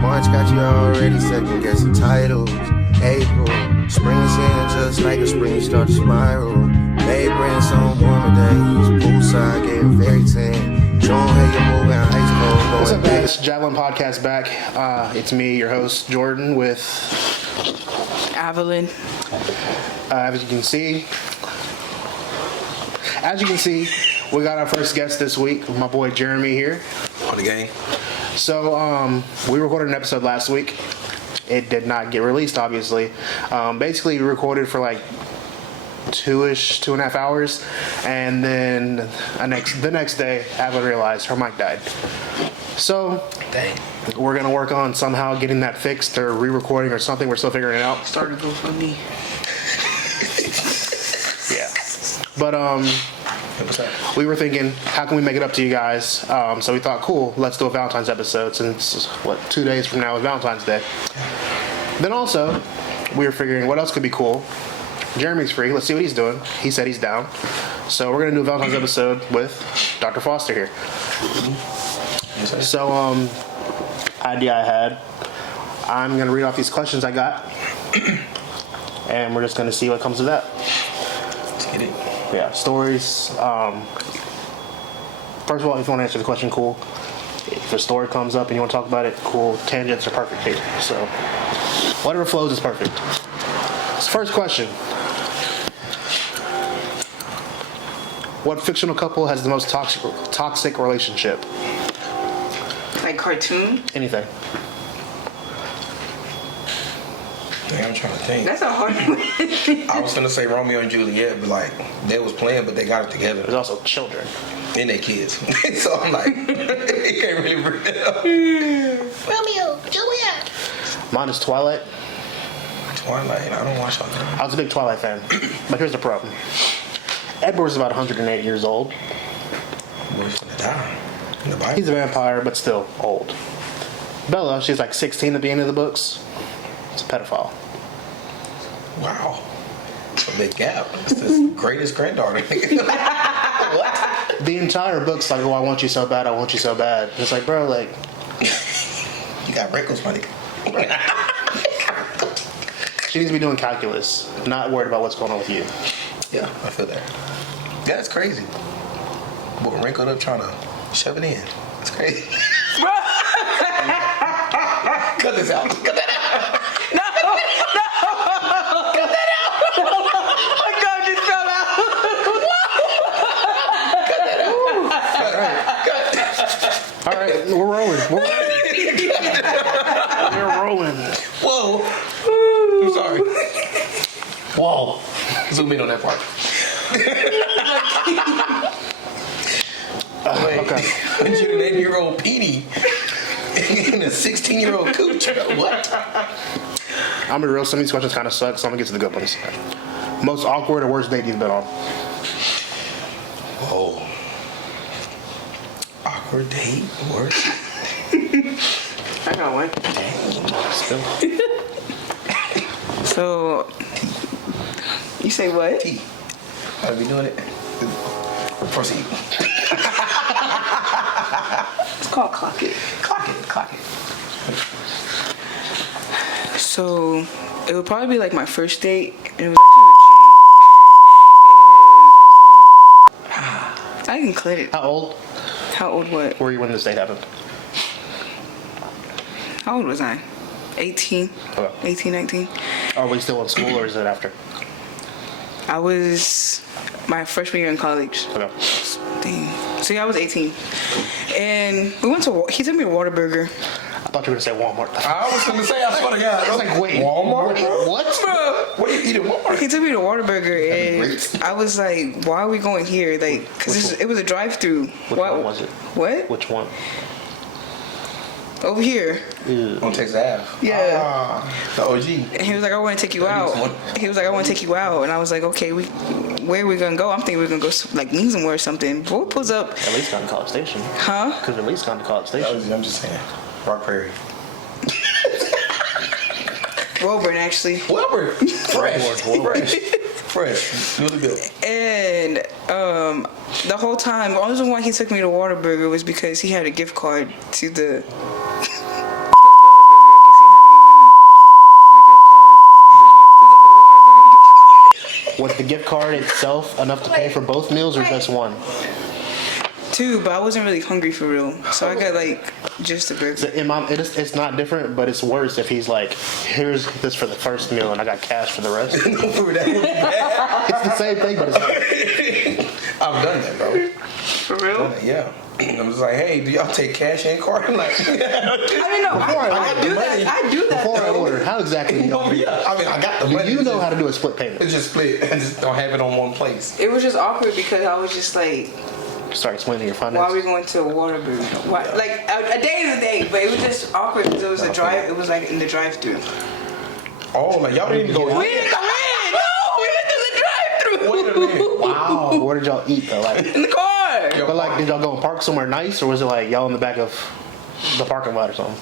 March got you already second guessing titles. April, spring is here just like a spring you start to spiral. May bring some warmer days, poolside getting very tan. June, hey, you're moving ice cold. What's up, guys? Javelin podcast back. It's me, your host, Jordan, with Javelin. As you can see, we got our first guest this week, my boy Jeremy here. On the game. So, we recorded an episode last week. It did not get released, obviously. Basically, we recorded for like 2.5 hours, and then the next day, Evelyn realized her mic died. So, we're gonna work on somehow getting that fixed or re-recording or something. We're still figuring it out. Started to go for me. Yeah, but we were thinking, how can we make it up to you guys? So we thought, cool, let's do a Valentine's episode since 2 days from now is Valentine's Day. Then also, we were figuring what else could be cool. Jeremy's free. Let's see what he's doing. He said he's down. So we're gonna do a Valentine's episode with Dr. Foster here. So, idea I had. I'm gonna read off these questions I got, and we're just gonna see what comes of that. Let's get it. Yeah, stories. First of all, if you want to answer the question, cool. If a story comes up and you want to talk about it, cool. Tangents are perfect here. So, whatever flows is perfect. So first question. What fictional couple has the most toxic relationship? Like cartoon? Anything. I'm trying to think. That's a hard one. I was gonna say Romeo and Juliet, but like they was playing, but they got it together. There's also children. And they kids. So I'm like, you can't really bring that up. Romeo, Juliet. Mine is Twilight. Twilight. I don't watch all that. I was a big Twilight fan. But here's the problem. Edward's about 108 years old. Boy's gonna die. In the Bible. He's a vampire, but still old. Bella, she's like 16 at the end of the books. It's a pedophile. Wow. It's a big gap. It's the greatest granddaughter. What? The entire book's like, oh, I want you so bad, I want you so bad. It's like, bro, like... You got wrinkles, buddy. She needs to be doing calculus, not worried about what's going on with you. Yeah, I feel that. That's crazy. Boy, wrinkled up trying to shove it in. That's crazy. Cut this out. Cut that out. No. Cut that out. My God just fell out. Cut that out. All right, we're rolling. We're rolling. Whoa. I'm sorry. Whoa. Zoom in on that part. Wait, okay. 108-year-old Petey and a 16-year-old Cooch. What? I'm gonna be real, some of these questions kind of suck, so I'm gonna get to the good ones. Most awkward or worst date you've been on? Whoa. Awkward date? Worst? I got one. Dang. Still. So, you say what? T. How we doing it? Proceed. It's called Clock It. Clock it. So, it would probably be like my first date, and it was actually I can clear it. How old How old what? were you when this date happened? How old was I? 18. Okay. 18, 19. Are we still in school or is it after? I was my freshman year in college. Okay. Dang. So yeah, I was 18. And we went to, he took me to Whataburger. I thought you were going to say Walmart. I was going to say, I swear to God. I was like, wait. Walmart? Wait, what? What do you eat at Walmart? He took me to Whataburger and great. I was like, why are we going here? Like, cause it was a drive-through. Which one was it? What? Which one? Over here. Ew. On Texas Ave. Yeah. The OG. And he was like, I want to take you out. He was like, I want to take you out. And I was like, okay, where are we going to go? I'm thinking we're going to go like meet somewhere or something. Boy pulls up. At least gone to College Station. Huh? Could have at least gone to College Station. I'm just saying. Rock Prairie. Woburn, actually. Wilbur. Fresh. Really good. And the whole time, the only reason why he took me to Whataburger was because he had a gift card to the Was the gift card itself enough to pay for both meals or just one? 2, but I wasn't really hungry for real, so I got like just a burger. So it's not different, but it's worse if he's like, here's this for the first meal and I got cash for the rest. It's the same thing, but it's not. I've done that, bro. For real? Yeah. I'm just like, hey, do y'all take cash and card? I'm like, I mean, no, I do that. I do that. Before I order, how exactly do you oh, yeah. I mean, I got the do money. you know how to do a split payment? It's just split. I just don't have it on one place. It was just awkward because I was just like, Start explaining your why are finances. we going to a Whataburger? Why? Like a day is a day, but it was just awkward because it was a drive. It was like in the drive-through. Oh, like, y'all didn't even go We didn't go in. No, we went to the drive-through. Wait a minute. Wow. Where did y'all eat though? Like, In the car. but like, did y'all go and park somewhere nice, or was it like y'all in the back of the parking lot or something?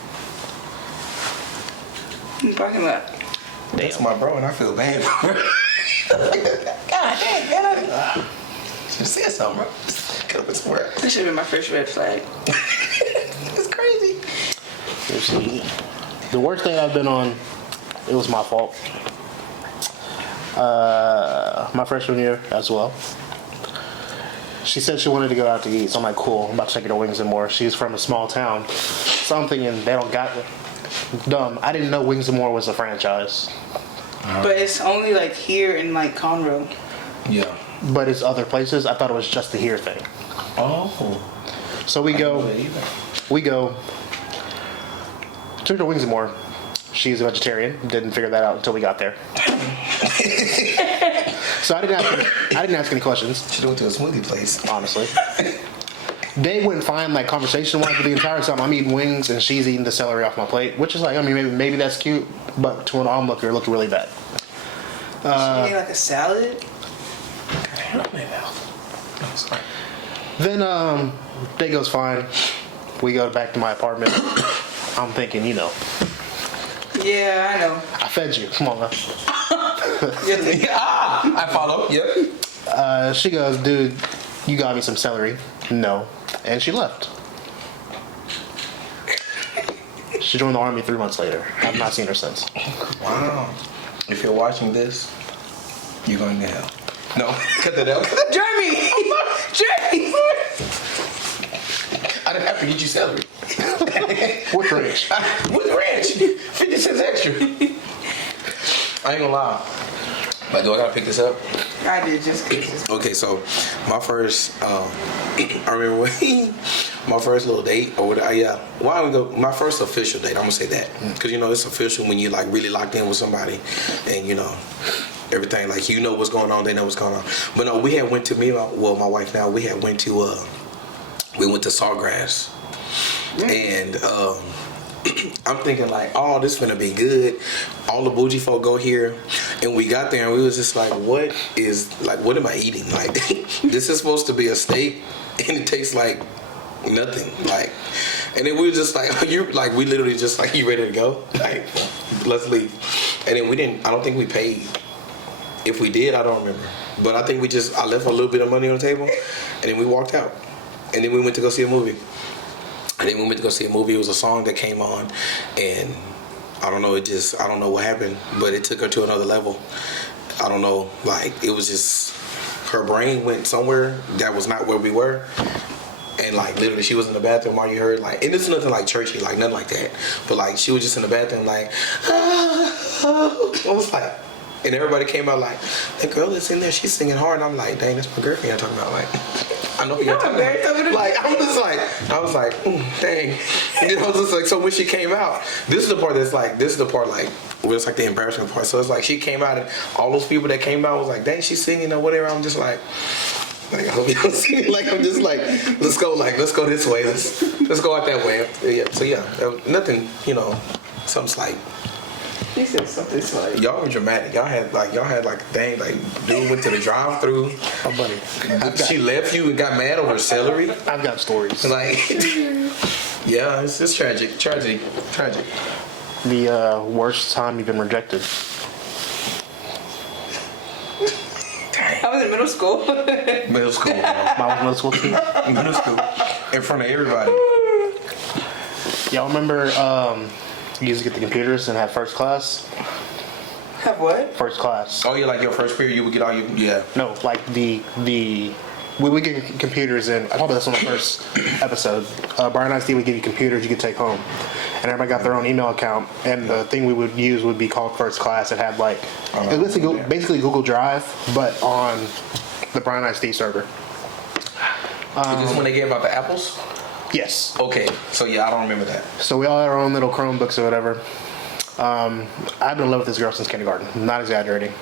In the parking lot. That's my bro, and I feel bad for her. God damn, man. Should have said something, bro. Could have been somewhere. That should have been my first red flag. It's crazy. The worst thing I've been on, it was my fault. My freshman year as well. She said she wanted to go out to eat, so I'm like, cool, I'm about to take her to Wings and More. She's from a small town. So I'm thinking they don't got dumb. I didn't know Wings and More was a franchise. But it's only like here in like Conroe. Yeah. But it's other places. I thought it was just the here thing. Oh. So we go took her to Wings and More. She's a vegetarian. Didn't figure that out until we got there. So I didn't ask any questions. She went to a smoothie place. Honestly. They went fine, like conversation-wise, but the entire time I'm eating wings and she's eating the celery off my plate, which is like, I mean, maybe that's cute, but to an onlooker, it looked really bad. She ate like a salad. Then day goes fine. We go back to my apartment. I'm thinking, Yeah, I know. I fed you. Come on, man. I follow. Yep. She goes, dude, you got me some celery. No. And she left. She joined the army 3 months later. I've not seen her since. Wow. If you're watching this, you're going to hell. No, cut that out. Jeremy! Jeremy! I didn't have to get you celery. With ranch. With ranch. 50 cents extra. I ain't gonna lie. But do I gotta pick this up? I did just get this. Okay, so my first, I remember when my first little date, or what? Yeah, why don't we go? My first official date. I'm gonna say that because it's official when you like really locked in with somebody, and everything like what's going on, they know what's going on. But no, we had went to my wife now. We had went to we went to Sawgrass, and I'm thinking like, oh, this gonna be good. All the bougie folk go here, and we got there and we was just like, what am I eating? Like, this is supposed to be a steak, and it tastes like nothing. Like, and then we were just like, we literally just like, you ready to go? Like, let's leave. And then we didn't. I don't think we paid. If we did, I don't remember. But I think I left a little bit of money on the table, and then we walked out. And then we went to go see a movie. And then we went to go see a movie. It was a song that came on, and I don't know what happened, but it took her to another level. I don't know, like, it was just, her brain went somewhere that was not where we were. And like, literally, she was in the bathroom while you heard, like, and it's nothing like churchy, like, nothing like that. But like, she was just in the bathroom, like, I was like, and everybody came out like, that girl that's in there, she's singing hard. And I'm like, dang, that's my girlfriend you're talking about. Like, I know what you're talking about. Like, I was like, dang. And I was just like, so when she came out, this is the part where it's like the embarrassment part. So it's like, she came out and all those people that came out was like, dang, she's singing or whatever. I'm just like, I hope you don't see me. Like, I'm just like, let's go this way. Let's go out that way. Yeah. So yeah, nothing, something slight. He said something slight. Y'all were dramatic. Y'all had like dang, like dude went to the drive-through. Oh, buddy. She left you and got mad over celery. I've got stories. Like, yeah, it's tragic. The worst time you've been rejected. I was in middle school. Middle school. Mine was middle school too. Middle school. In front of everybody. Y'all remember you used to get the computers and have first class? Have what? First class. Oh, yeah, like your first period, you would get all your yeah. No, like we get computers in. I talked about this on the first episode. Brian ISD would give you computers you could take home, and everybody got their own email account. And the thing we would use would be called First Class. It had like it was basically Google Drive, but on the Brian ISD server. Is this when they gave out the apples? Yes. Okay, so yeah, I don't remember that. So we all had our own little Chromebooks or whatever. I've been in love with this girl since kindergarten. I'm not exaggerating.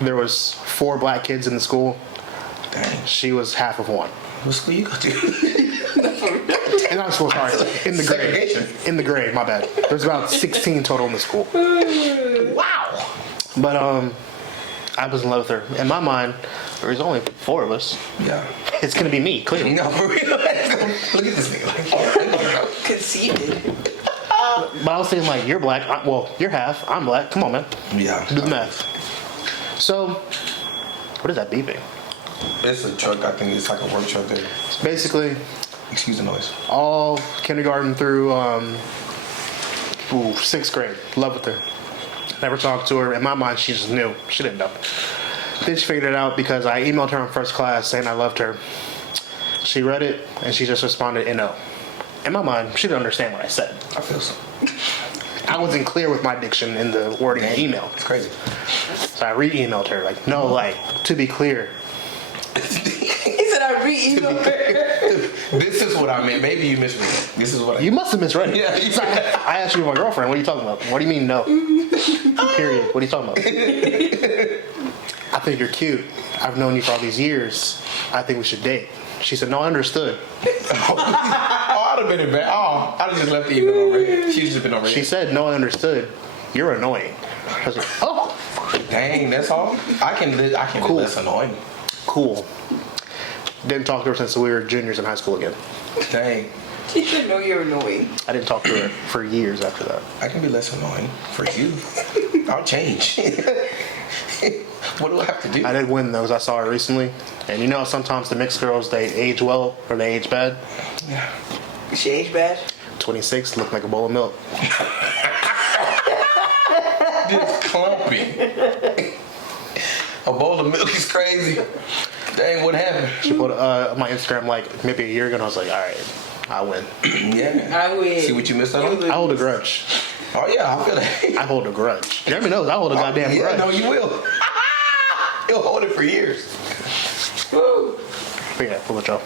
There was 4 black kids in the school. Dang. She was half of one. What school you go to? Not school, sorry. In the grade. In the grade, my bad. There's about 16 total in the school. Wow. But I was in love with her. In my mind, there's only 4 of us. Yeah. It's gonna be me, clearly. No, for real. Look at this nigga. Conceited. But I was thinking like, you're black. You're half. I'm black. Come on, man. Yeah. Do the math. So, what is that beeping? It's a truck. I think it's like a work truck there. Basically, Excuse the noise. all kindergarten through 6th grade. Love with her. Never talked to her. In my mind, she just knew. She didn't know. Then she figured it out because I emailed her in first class saying I loved her. She read it and she just responded NO. In my mind, she didn't understand what I said. I feel so. I wasn't clear with my diction in the wording of the email. It's crazy. So I re-emailed her like, no, like, to be clear. He said I re-emailed her. This is what I meant. Maybe you misread it. This is what I You must have misread it. Yeah. I asked you my girlfriend. What are you talking about? What do you mean no? Period. What are you talking about? I think you're cute. I've known you for all these years. I think we should date. She said, no, I understood. I'd have been in bed. Oh, I'd have just left the email on red. She's just been on red. She said, no, I understood. You're annoying. I was like, oh, Dang, that's all? I can Cool. be less annoying. cool. Didn't talk to her since we were juniors in high school again. Dang. He should know you're annoying. I didn't talk to her for years after that. I can be less annoying for you. I'll change. What do I have to do? I did win those. I saw her recently. And you know, sometimes the mixed girls, they age well or they age bad. Yeah. Is she age bad? 26, look like a bowl of milk. Just clumping. A bowl of milk is crazy. Dang, what happened? She put on my Instagram like maybe a year ago and I was like, all right, I win. Yeah. I win. See what you missed out on? I hold a grudge. Oh, yeah, I feel that. I hold a grudge. Jeremy knows I hold a goddamn Yeah, grudge. no, you will. You'll hold it for years. Woo. But yeah, what about y'all?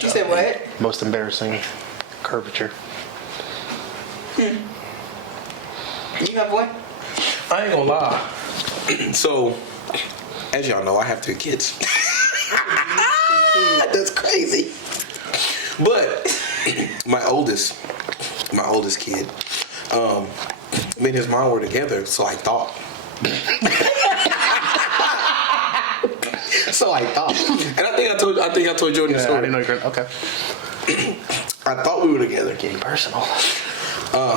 You said what? Most embarrassing curvature. You have one? I ain't gonna lie. So, as y'all know, I have 3 kids. That's crazy. But my oldest kid, me and his mom were together, so I thought. And I think I told Jordan the Yeah, story. I didn't know you were okay. I thought we were together. Getting personal.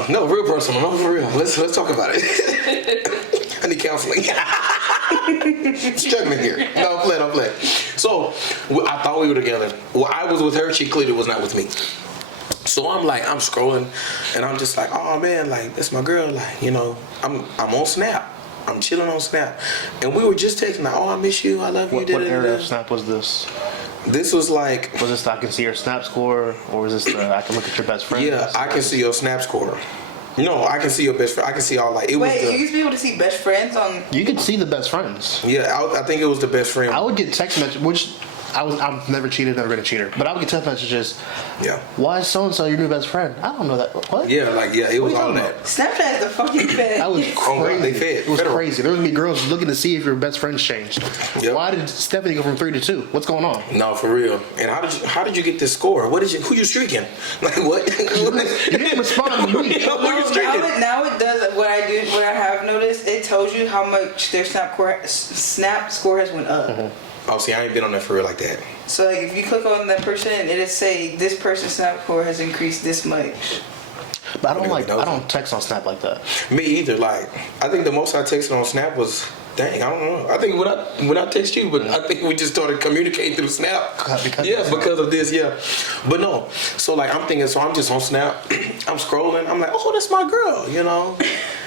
No, real personal. No, for real. Let's talk about it. I need counseling. Struggling here. No, I'm playing. So, I thought we were together. Well, I was with her. She clearly was not with me. So I'm scrolling, and I'm just like, oh man, like that's my girl. Like, you know, I'm on Snap. I'm chilling on Snap, and we were just texting like, oh, I miss you. I love you. What era of Snap was this? This was like. Was this the I can see your Snap score, or was this the I can look at your best friend? Yeah, I can see your Snap score. No, I can see your best friend. I can see all like it Wait, was. you used to be able to see best friends on. You could see the best friends. Yeah, I think it was the best friend. I would get text messages, which I've never cheated, never been a cheater, but I would get text messages. Yeah. Why is so and so your new best friend? I don't know that. What? Yeah, it was all that. Snapchat is the fucking best. That was Oh, crazy. they fed. It was Federal. crazy. There was gonna be girls looking to see if your best friends changed. Yep. Why did Stephanie go from 3 to 2? What's going on? No, for real. And how did you get this score? Who you streaking? Like what? You didn't respond to me. Who you streaking? Now it does what I have noticed. It tells you how much their Snap score has went up. Mm-hmm. Oh, see, I ain't been on that for real like that. So like if you click on that person, it'll say this person's Snap score has increased this much. But I don't text on Snap like that. Me either. Like, I think the most I texted on Snap was Dang, I don't know. I think when I text you, but I think we just started communicating through Snap. Because of this, yeah. But no, so like I'm thinking, so I'm just on Snap. I'm scrolling. I'm like, oh, that's my girl. You know,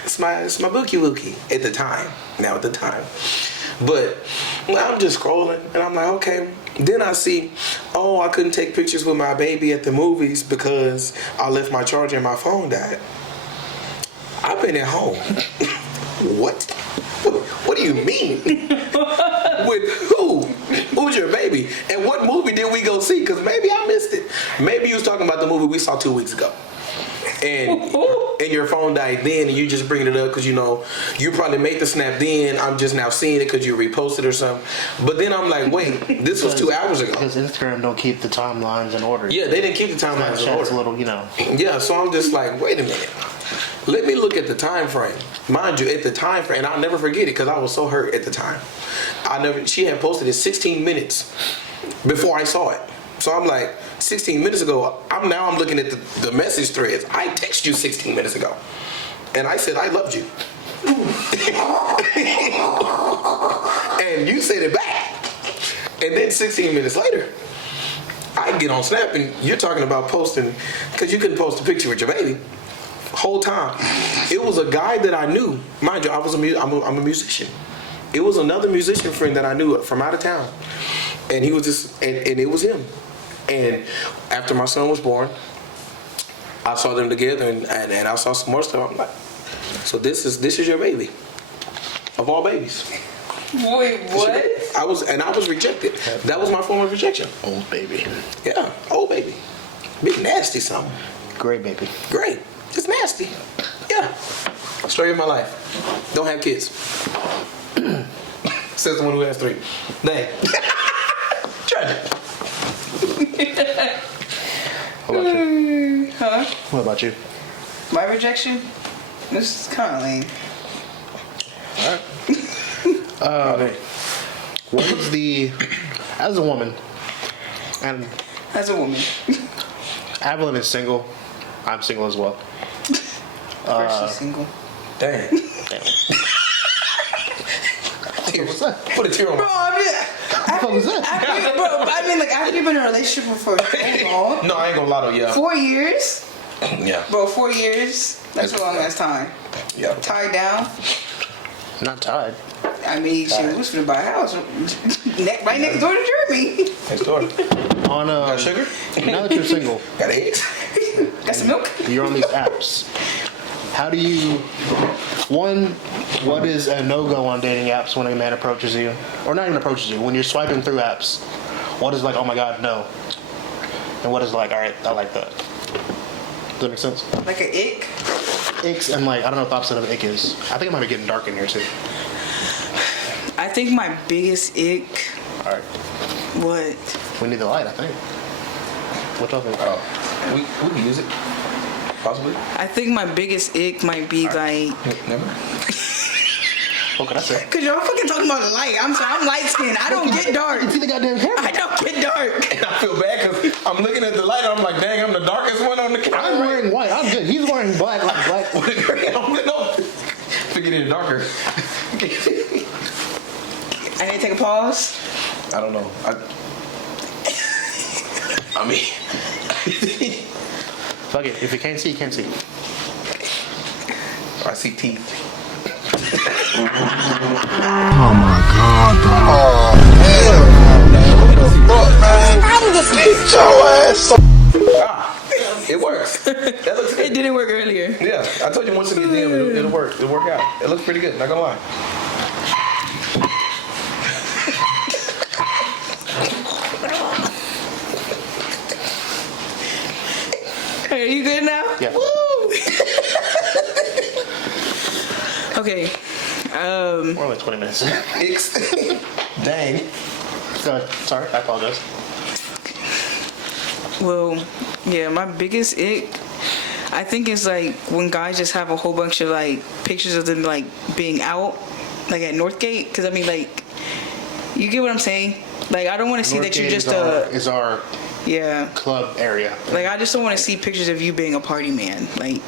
it's my bookie wookie at the time. Now at the time, but I'm just scrolling and I'm like, okay. Then I see, oh, I couldn't take pictures with my baby at the movies because I left my charger and my phone died. I've been at home. What? What do you mean? With who? Who's your baby? And what movie did we go see? Because maybe I missed it. Maybe you was talking about the movie we saw 2 weeks ago. And your phone died then, and you just bringing it up because you know you probably made the snap then. I'm just now seeing it because you reposted or something. But then I'm like, wait, this was 2 hours ago. Because Instagram don't keep the timelines in order. Yeah, they didn't keep the timelines in order. A little, you know. Yeah, so I'm just like, wait a minute. Let me look at the time frame. Mind you, at the time frame, and I'll never forget it because I was so hurt at the time. She had posted it 16 minutes before I saw it. So I'm like, 16 minutes ago, I'm looking at the message threads. I texted you 16 minutes ago. And I said, I loved you. And you said it back. And then 16 minutes later, I get on Snap and you're talking about posting, because you couldn't post a picture with your baby. Whole time. It was a guy that I knew. Mind you, I'm a musician. It was another musician friend that I knew from out of town. And he was just, and it was him. And after my son was born, I saw them together and I saw some more stuff. I'm like, so this is your baby. Of all babies. Wait, what? I was rejected. That was my form of rejection. Old baby. Yeah, old baby. Big nasty something. Great baby. Great. Just nasty. Yeah. Story of my life. Don't have kids. Says the one who has 3. Dang. Tragic. What about you? Huh? What about you? My rejection? This is kind of lame. Alright. What is the, as a woman, and As a woman. Javelin is single, I'm single as well. Freshly single. Dang. What's that? Put a tear on Bro, my. What was that? After you've been in a relationship for so long. No, I ain't gonna lie to you. 4 years? Yeah. Bro, 4 years? That's a long ass time. Yeah. Tied down? Not tied. I mean, she was finna buy a house right next door to Jeremy. Next door. On Got sugar? now that you're single, Got eggs? Got some milk? you're on these apps. How do you, one, what is a no-go on dating apps when a man approaches you? Or not even approaches you, when you're swiping through apps, what is like, oh my god, no? And what is like, alright, I like that? Does that make sense? Like an ick? Icks and like, I don't know what the opposite of ick is. I think it might be getting dark in here too. I think my biggest ick. Alright, What? we need the light, I think. What y'all think? Oh. We can use it. Possibly. I think my biggest ick might be like. Never. What can I say? Cause y'all fucking talking about the light. I'm sorry, I'm light skinned. I don't get dark. You see the goddamn camera? I don't get dark. And I feel bad because I'm looking at the light and I'm like, dang, I'm the darkest one on the camera. I'm wearing white, I'm good. He's wearing black, like black. No. To get it darker. I need to take a pause. I don't know. I mean. Fuck it, if you can't see, you can't see. I see teeth. Oh my god, bro. Get your ass up. It works. That looks good. It didn't work earlier. Yeah, I told you once it get dim, it'll work. It'll work out. It looks pretty good, not gonna lie. Hey, are you good now? Yeah. Woo! Okay. We're only 20 minutes. Dang. Go ahead. Sorry, I apologize. Well, yeah, my biggest ick, I think it's like when guys just have a whole bunch of like pictures of them like being out, like at Northgate. Cause I mean, like, you get what I'm saying? Like, I don't want to see that you're just is our yeah. club area. Like, I just don't want to see pictures of you being a party man. Like,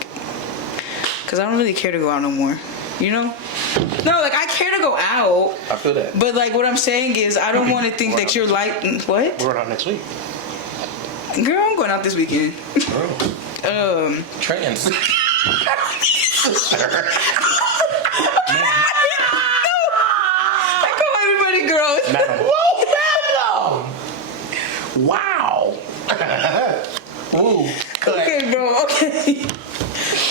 cause I don't really care to go out no more. You know? No, like I care to go out, I feel that. but like what I'm saying is I don't want to think that you're like what? We're going out next week. Girl, I'm going out this weekend. Trans. I call everybody girls. Madam. Wow. Ooh. Okay, bro. Okay.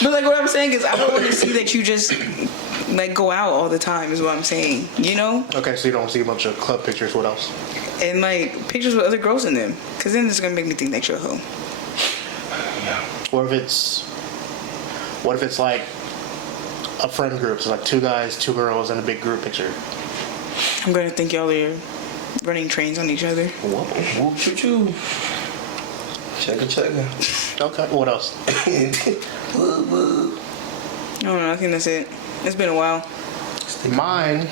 But like what I'm saying is I don't want to see that you just like go out all the time is what I'm saying. You know? Okay, so you don't see a bunch of club pictures. What else? And like pictures with other girls in them. Cause then it's gonna make me think that you're a hoe. What if it's like a friend group? So like 2 guys, 2 girls, and a big group picture. I'm gonna think y'all are running trains on each other. Whoop, whoop, choo choo. Chugga. Okay. What else? Whoop, whoop. I don't know, I think that's it. It's been a while. Mine,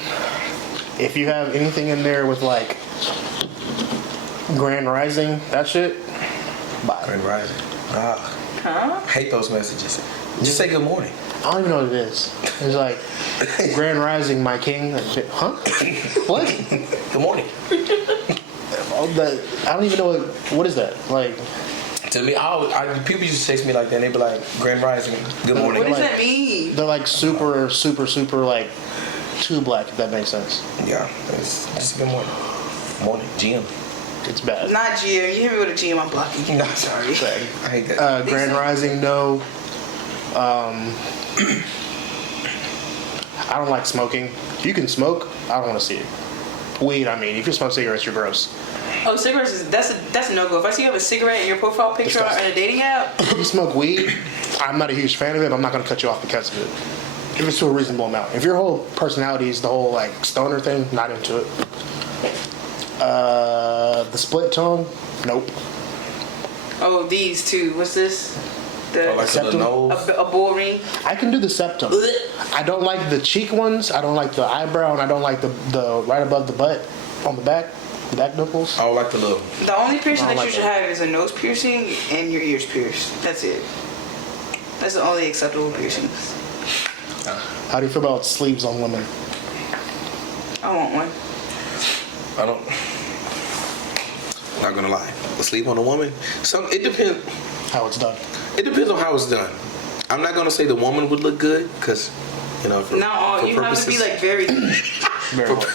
if you have anything in there with like Grand Rising, that shit, bye. Grand Rising. Huh? Hate those messages. Just say good morning. I don't even know what it is. It's like Grand Rising, my king. Like, huh? What? Good morning. All that, I don't even know what is that. Like, To me, people used to text me like that. And they be like, Grand Rising, good morning. What does like- that mean? they're like super like too black, if that makes sense. Yeah, it's just good morning. Morning, GM. It's bad. Not GM. You hear me with a GM, I'm blocking you. No, sorry. I hate that. Grand Rising, no. I don't like smoking. You can smoke. I don't want to see it. Weed, I mean, if you smoke cigarettes, you're gross. Oh, cigarettes is that's a no go. If I see you have a cigarette in your profile picture on Disgusting. a dating app, If you smoke weed, I'm not a huge fan of it, but I'm not going to cut you off because of it. If it's to a reasonable amount. If your whole personality is the whole like stoner thing, not into it. The split tongue, nope. oh these two. What's this? The Or like to the Septum? nose. a bull ring. I can do the septum. I don't like the cheek ones. I don't like the eyebrow, and I don't like the right above the butt on the back nipples. I don't like the little. The only piercing I that don't you like should that. have is a nose piercing and your ears pierced. That's it. That's the only acceptable piercings. How do you feel about sleeves on women? I want one. I don't. Not gonna lie. A sleeve on a woman. It depends. How it's done? It depends on how it's done. I'm not gonna say the woman would look good because, you know, for, Not all. for You have to be like very. Very well.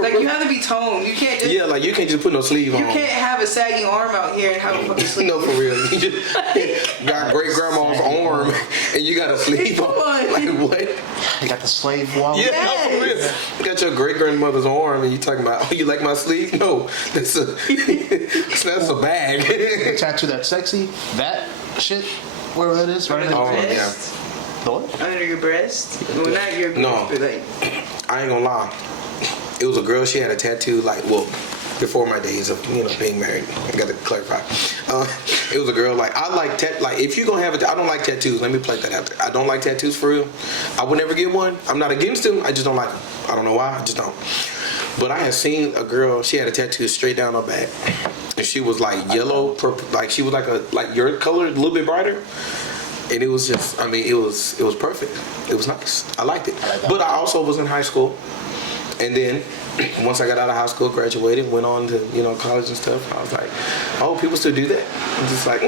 Like you have to be toned. You can't just. yeah, like you can't just put no sleeve on. You can't have a sagging arm out here and have a fucking sleeve. No, for real. You just got great grandma's arm and you got a sleeve on. Come on. Like what? You got the slave wallet. Yeah, no, for real. You got your great grandmother's arm and you talking about, oh, you like my sleeve? No, that's a bag. The tattoo that's sexy. That shit, wherever that is, right Under now. Oh, the yeah. breast. The what? Under your breast. Well, not your breast, No. but like. I ain't gonna lie. It was a girl, she had a tattoo, like, well, before my days of, you know, being married. I gotta clarify. It was a girl, like, I like, like, if you're gonna have I don't like tattoos. Let me play that out there. I don't like tattoos for real. I would never get one. I'm not against them. I just don't like them. I don't know why. I just don't. But I had seen a girl, she had a tattoo straight down her back. And she was, like, yellow, purple, like, she was, like your color, a little bit brighter. And it was just, I mean, it was perfect. It was nice. I liked it. But I also was in high school. And then once I got out of high school, graduated, went on to, you know, college and stuff, I was like, oh, people still do that? I'm just like,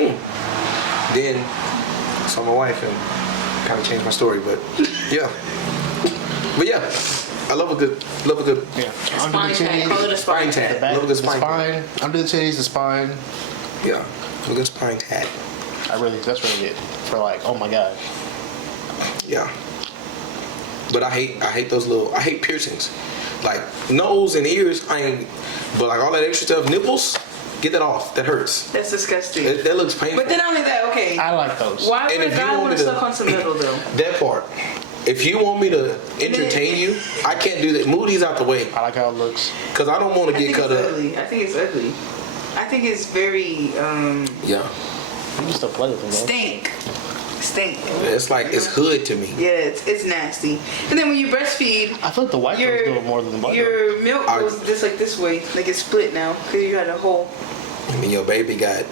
Then saw my wife and kind of changed my story, but yeah. But yeah, I love a good Yeah. Spine Under the tag. Call titties. it a spine spine tat. tag. Back, Love a the good spine tat. spine. Under the titties, the spine. Yeah, a good spine tat. That's really it. For like, oh my god. Yeah. But I hate those I hate piercings. Like nose and ears, but like all that extra stuff, nipples, get that off. That hurts. That's disgusting. That looks painful. But then not only that, okay. I like those. Why And would a if you guy want want me to to- suck on some metal though? That part. If you want me to entertain you, I can't do that. Move these out the way. I like how it looks. Because I don't want to I get think cut it's up. ugly. I think it's ugly. I think it's very Yeah. You can still play with them, though. stink. It's like, it's hood to me. Yeah, it's nasty. And then when you breastfeed, I feel like the white girls do your it more than the black girls. your milk goes just like this way, like it's split now because you had a hole. And your baby got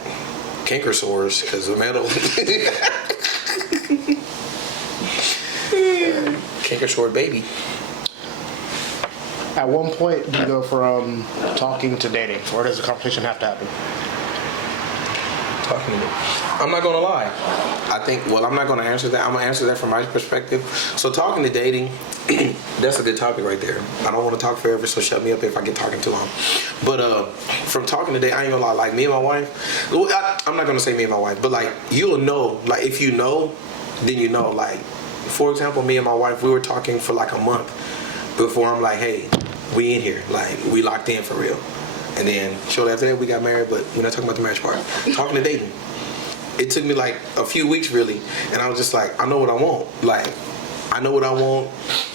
canker sores because of metal. Canker sore baby. At one point, do you go from talking to dating, or does the conversation have to happen? Talking to me. I'm not gonna lie. I think. Well, I'm not gonna answer that. I'm gonna answer that from my perspective. So talking to dating, that's a good topic right there. I don't want to talk forever, so shut me up if I get talking too long. But from talking to dating, I ain't gonna lie. Like me and my wife. Well, I'm not gonna say me and my wife, but like you'll know. Like if you know, then you know. Like for example, me and my wife, we were talking for like a month before I'm like, hey, we in here. Like we locked in for real. And then shortly after that, we got married, but we're not talking about the marriage part. Talking to dating. It took me like a few weeks really, and I was just like, I know what I want. Like, I know what I want.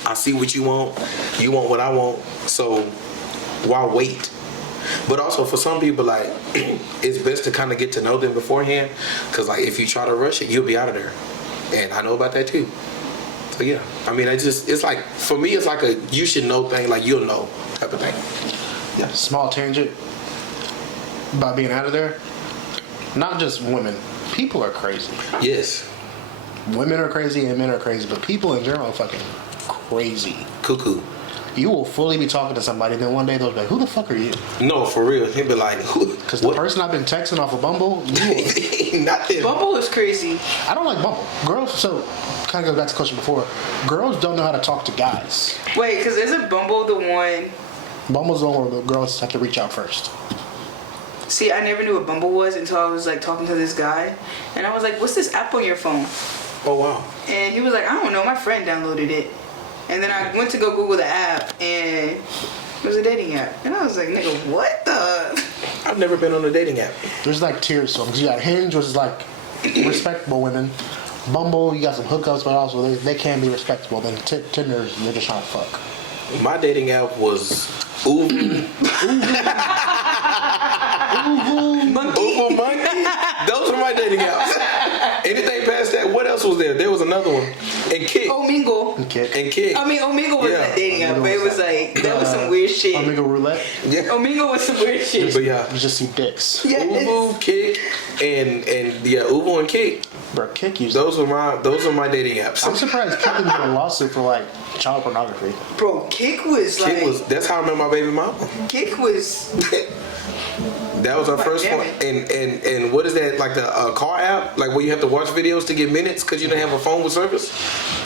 I see what you want. You want what I want. So, why wait? But also for some people, like, it's best to kind of get to know them beforehand, because like if you try to rush it, you'll be out of there. And I know about that too. So yeah, I mean, it's like, for me, it's like a you should know thing, like you'll know type of thing. Yeah. Small tangent about being out of there. Not just women. People are crazy. Yes. Women are crazy and men are crazy, but people in general are fucking crazy. Cuckoo. You will fully be talking to somebody, then one day they'll be like, who the fuck are you? No, for real. He'll be like, who? Because the person I've been texting off of Bumble, not him. Bumble is crazy. I don't like Bumble. Girls, so kind of go back to the question before. Girls don't know how to talk to guys. Wait, because isn't Bumble the one? Bumble's the one where the girls have to reach out first. See, I never knew what Bumble was until I was like talking to this guy, and I was like, "What's this app on your phone?" Oh wow. And he was like, "I don't know. My friend downloaded it." And then I went to go Google the app, and it was a dating app. And I was like, "Nigga, what the?" I've never been on a dating app. There's like tiers to them. Because you got Hinge, which is like respectable women. Bumble, you got some hookups, but also they can be respectable. Then Tinder, they're just trying to fuck. My dating app was Uvu. Uvu Monkey. Those are my dating apps. Anything past that, what else was there? There was another one. And Kick. Omegle. And Kick. And Kick. I mean, Omegle was Yeah. a dating app, but it was like, that was some weird shit. Omegle Roulette. Yeah. Omegle was some weird shit. But yeah. You just see dicks. Yes. Uvu, Kick, and yeah, Uvu and Kick. Bro, Kick used Those are my dating apps. I'm surprised Kick didn't get a lawsuit for like child pornography. Bro, Kick was like... Kick was. That's how I met my baby mama. Kick was... That was our God first damn one. it. And what is that, like the car app? Like where you have to watch videos to get minutes because you don't have a phone with service?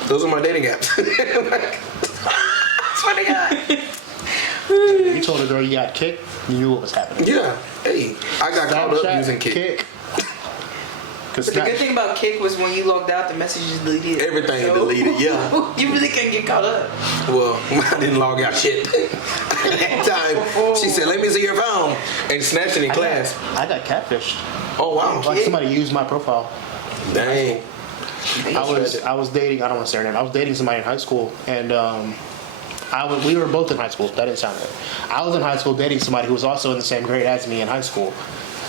Those are my dating apps. Swear to God. You told a girl you got Kick, you knew what was happening. Yeah. Hey, I got caught up Snapchat, using Kick. But the good thing about Kick was when you logged out, the messages deleted. Everything So, deleted, yeah. You really couldn't get caught up. Well, I didn't log out shit. That time, she said, let me see your phone. And snatched it in class. I got catfished. Oh, wow. Like somebody used my profile. Dang. I was dating. I don't want to say her name. I was dating somebody in high school, and we were both in high school. That didn't sound right. I was in high school dating somebody who was also in the same grade as me in high school,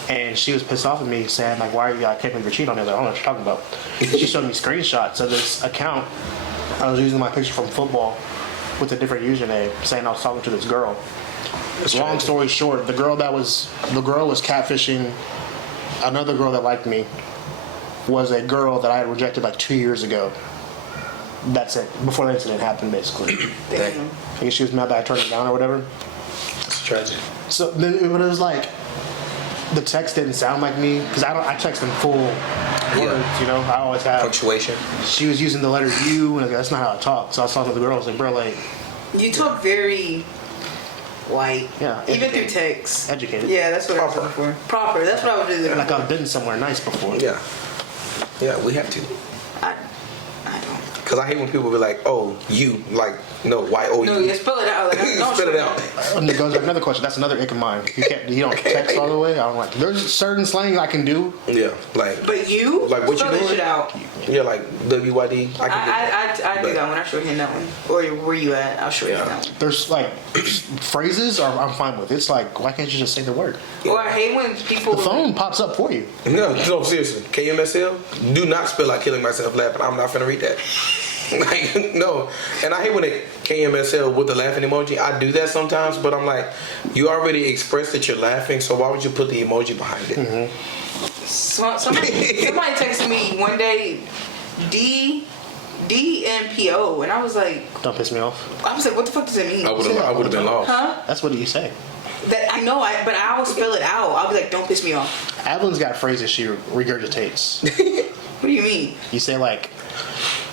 and she was pissed off at me, saying like, "Why are you? I can't believe you're cheating on me." I was like, "I don't know what you're talking about." She showed me screenshots of this account. I was using my picture from football with a different username, saying I was talking to this girl. Long story short, the girl was catfishing another girl that liked me. Was a girl that I had rejected like 2 years ago. That's it. Before the incident happened, basically. Damn. I guess she was mad that I turned it down or whatever. It's tragic. So then it was like, the text didn't sound like me because I text in full words, you know. I always have Punctuation. She was using the letter U, and like, that's not how I talk. So I was talking to the girl. I was like, bro, like, You talk very white. Yeah, Even through educated. text. Educated. Yeah, that's what I was looking for. Proper. That's what I was really looking like for. I've been somewhere nice before. Yeah. Yeah, we have to. I don't. Because I hate when people be like, oh, you. Like, no, Y-O-U. No, you spell it out. Like, no, Spell it out. And it goes to another question. That's another ick of mine. You don't text all the way. I don't like. There's certain slang I can do. Yeah, like. But you Like what spell you that doing? shit out. Yeah, like W-Y-D. I do that one. I show him that one. Or where you at? I'll show you Yeah. that one. There's like phrases I'm fine with. It's like, why can't you just say the word? Or I hate when people. The phone pops up for you. No, seriously. KMSL, do not spell out killing myself laughing. I'm not finna read that. Like, no. And I hate when they KMSL with the laughing emoji. I do that sometimes, but I'm like, you already expressed that you're laughing, so why would you put the emoji behind it? Mm-hmm. Somebody texted me one day, DMPO, and I was like, Don't piss me off. what the fuck does it mean? I would have been lost. Huh? That's what you say. That I know, but I always spell it out. I'll be like, don't piss me off. Avelin's got phrases she regurgitates. What do you mean? You say like,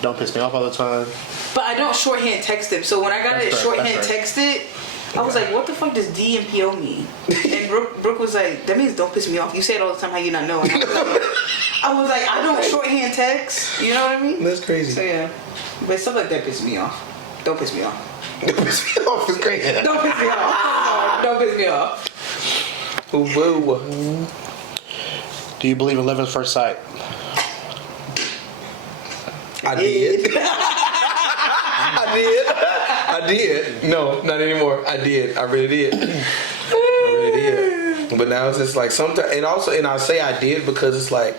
don't piss me off all the time. But I don't shorthand text him. So when I got That's it right, shorthand that's right. texted, I was like, what the fuck does DMPO mean? And Brooke was like, that means don't piss me off. You say it all the time, how you not know? And I was like, I don't shorthand text. You know what I mean? That's crazy. So yeah. But stuff like that pisses me off. Don't piss me off. Don't piss me off. It's crazy. Don't piss me off. Don't piss me off. Whoa. Do you believe in love at first sight? I did. I did. No, not anymore. I did. I really did. But now it's just like sometimes, and I say I did because it's like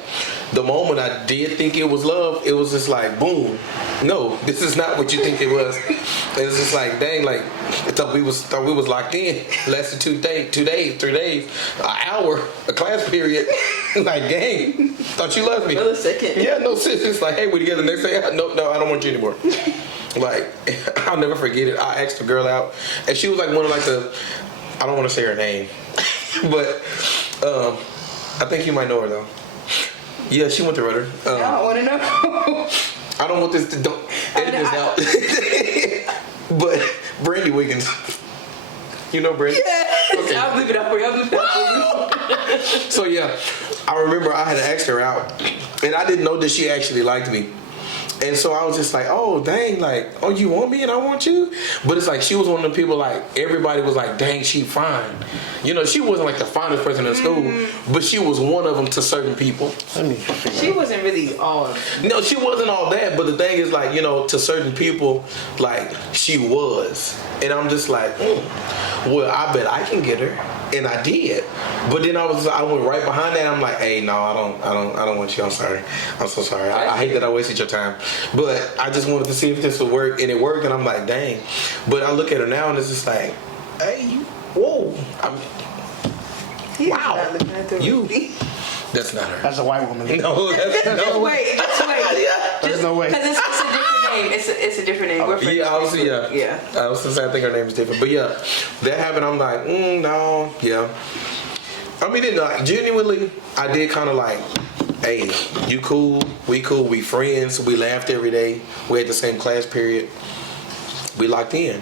the moment I did think it was love, it was just like boom. No, this is not what you think it was. And it's just like dang, like thought we was locked in. Less than 2 days, 3 days, an hour, a class period. Like dang, thought you loved me. For a second. Yeah, no sis. It's like hey, we together next day. No, I don't want you anymore. Like I'll never forget it. I asked a girl out, and she was like one of like the. I don't want to say her name. But I think you might know her though. Yeah, she went to Rudder. I don't want to know. I don't want this to don't edit this out. But Brandy Wiggins. You know Brandy? Yeah. Okay. I'll leave it up for you. So yeah, I remember I had asked her out, and I didn't know that she actually liked me. And so I was just like, oh, dang, like, oh, you want me and I want you? But it's like she was one of the people, like, everybody was like, dang, she fine. You know, she wasn't like the finest person in school, but she was one of them to certain people. She wasn't really all. No, she wasn't all that, but the thing is, like, you know, to certain people, like, she was. And I'm just like, well, I bet I can get her. And I did. But then I went right behind that. I'm like, hey, no, I don't want you. I'm sorry. I'm so sorry. I hate that I wasted your time. But I just wanted to see if this would work, and it worked. And I'm like, dang. But I look at her now, and it's just like, hey, whoa. Wow. You. That's not her. That's a white woman. No, that's Just wait. There's no way. Because it's a different name. It's a different name. We're Yeah, obviously, yeah. Yeah. I was gonna say I think her name is different, but yeah, that happened. I'm like, no, yeah. I mean, genuinely, I did kind of like, hey, you cool, we friends, we laughed every day, we had the same class period, we locked in.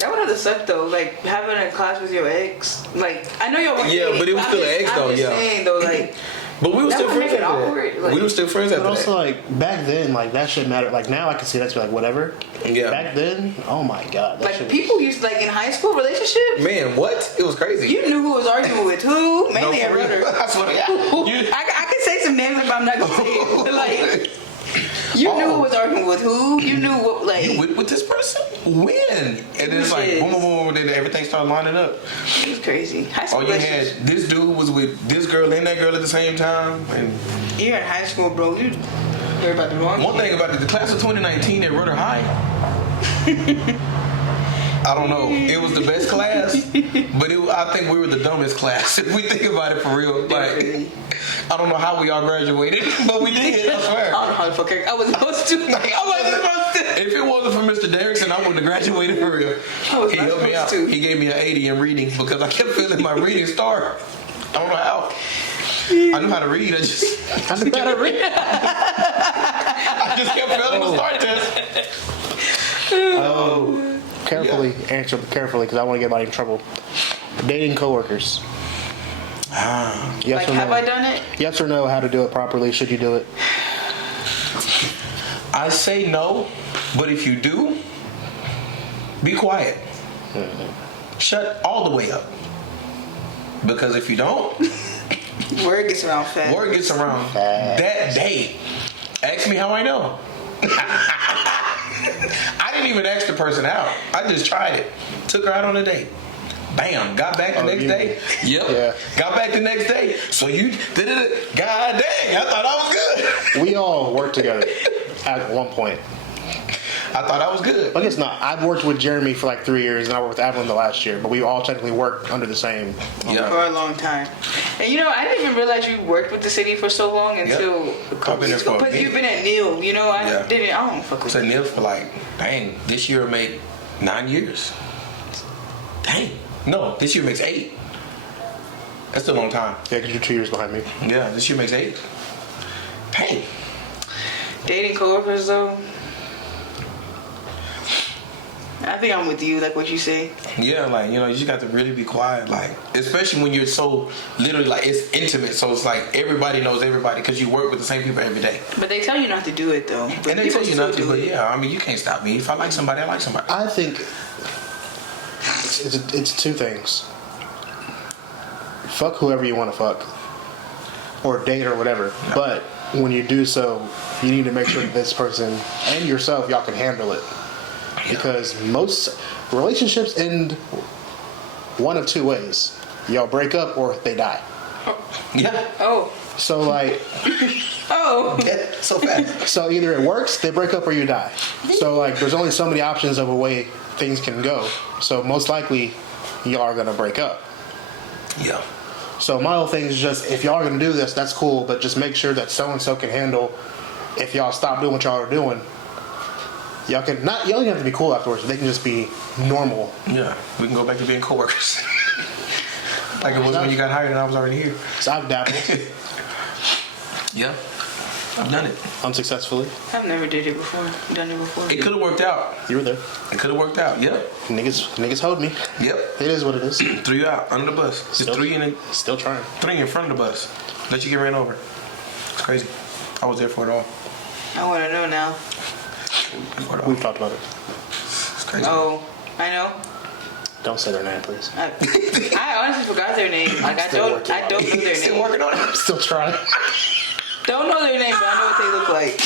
That would have to suck though, like having a class with your ex. Like I know y'all. Yeah, but it was still an ex though. I'm just saying though, like. But we were That still would friends make it after awkward, that. like- We were still friends after But also, that. like, back then, like, that shit mattered. Like, now I can see that to be like, whatever. Yeah. Back then, oh my God. That Like shit people used like in high school relationships. Man, what? It was crazy. You knew who was arguing with who. Mainly at for real. Rudder. I swear to God. I could say some names, but I'm not gonna say it. But, like, you knew who was arguing with who. You knew what, like. You with this person? When? And then it's like boom, boom, boom, and then everything started lining up. It was crazy. High school Oh, you had this dude was with this girl and that girl at the same time. And You're in high school, bro. You're about the wrong one shit. thing about it, the class of 2019 at Rudder High, I don't know. It was the best class, but I think we were the dumbest class. If we think about it for real, like I don't know how we all graduated, but we did. I swear. I don't know how the fuck I was supposed to. I wasn't supposed to. If it wasn't for Mr. Derrickson, I wouldn't have graduated for real. He helped me out. supposed to. He gave me an 80 in reading because I kept feeling my reading star. I don't know how. I knew how to read. I just kept failing the star test. Carefully, answer carefully, because I want to get anybody in trouble. Dating coworkers. Yes Like, or no? have I done it? Yes or no, how to do it properly? Should you do it? I say no, but if you do, be quiet. Shut all the way up. Because if you don't, Word gets around fast. word gets around that day. Ask me how I know. I didn't even ask the person out. I just tried it. Took her out on a date. Bam. Got back the next day. Yep. Yeah. Got back the next day. So you did it. God dang. I thought I was good. We all worked together at one point. I thought I was good. But it's not. I've worked with Jeremy for like 3 years, and I worked with Avalon the last year. But we all technically worked under the same. Yeah. For a long time. And you know, I didn't even realize you worked with the city for so long until a couple I've been there weeks ago. for a But minute. you've been at Neil, you know, I don't fuck with So you. Neil for like, dang, this year will make 9 years. Dang. No, this year makes 8. That's a long time. Yeah, because you're 2 years behind me. Yeah, this year makes 8. Dang. Dating coworkers though. I think I'm with you, like what you say. Yeah, like, you know, you just got to really be quiet, like, especially when you're so, literally, like, it's intimate, so it's like everybody knows everybody because you work with the same people every day. But they tell you not to do it though. But And they tell people you still not to, do but it. yeah, I mean, you can't stop me. If I like somebody, I like somebody. I think it's two things. Fuck whoever you want to fuck, or date or whatever. Yeah. But when you do so, you need to make sure that this person and yourself, y'all can handle it. Because most relationships end one of two ways: y'all break up or they die. Yeah. Oh. So like, Oh. Yeah, so fast. so either it works, they break up, or you die. So like, there's only so many options of a way things can go. So most likely, y'all are gonna break up. Yeah. So my whole thing is just, if y'all are gonna do this, that's cool, but just make sure that so and so can handle. If y'all stop doing what y'all are doing, y'all can not. You don't even have to be cool afterwards. They can just be normal. Yeah. We can go back to being coworkers. Like it was when you got hired and I was already here. So I've dabbled Yeah. I've done it. unsuccessfully. I've never done it before. It could have worked out. You were there. It could have worked out. Yep. Niggas hold me. Yep. It is what it is. Threw you out under the bus. Just Still- three Still trying. in front of the bus. Let you get ran over. It's crazy. I was there for it all. I want to know now. For it all. We've talked about it. It's crazy. Oh, I know. Don't say their name, please. I honestly forgot their name. Like I Still don't working know their Still name. working on it. I'm still trying. Don't know their name, but I know what they look like.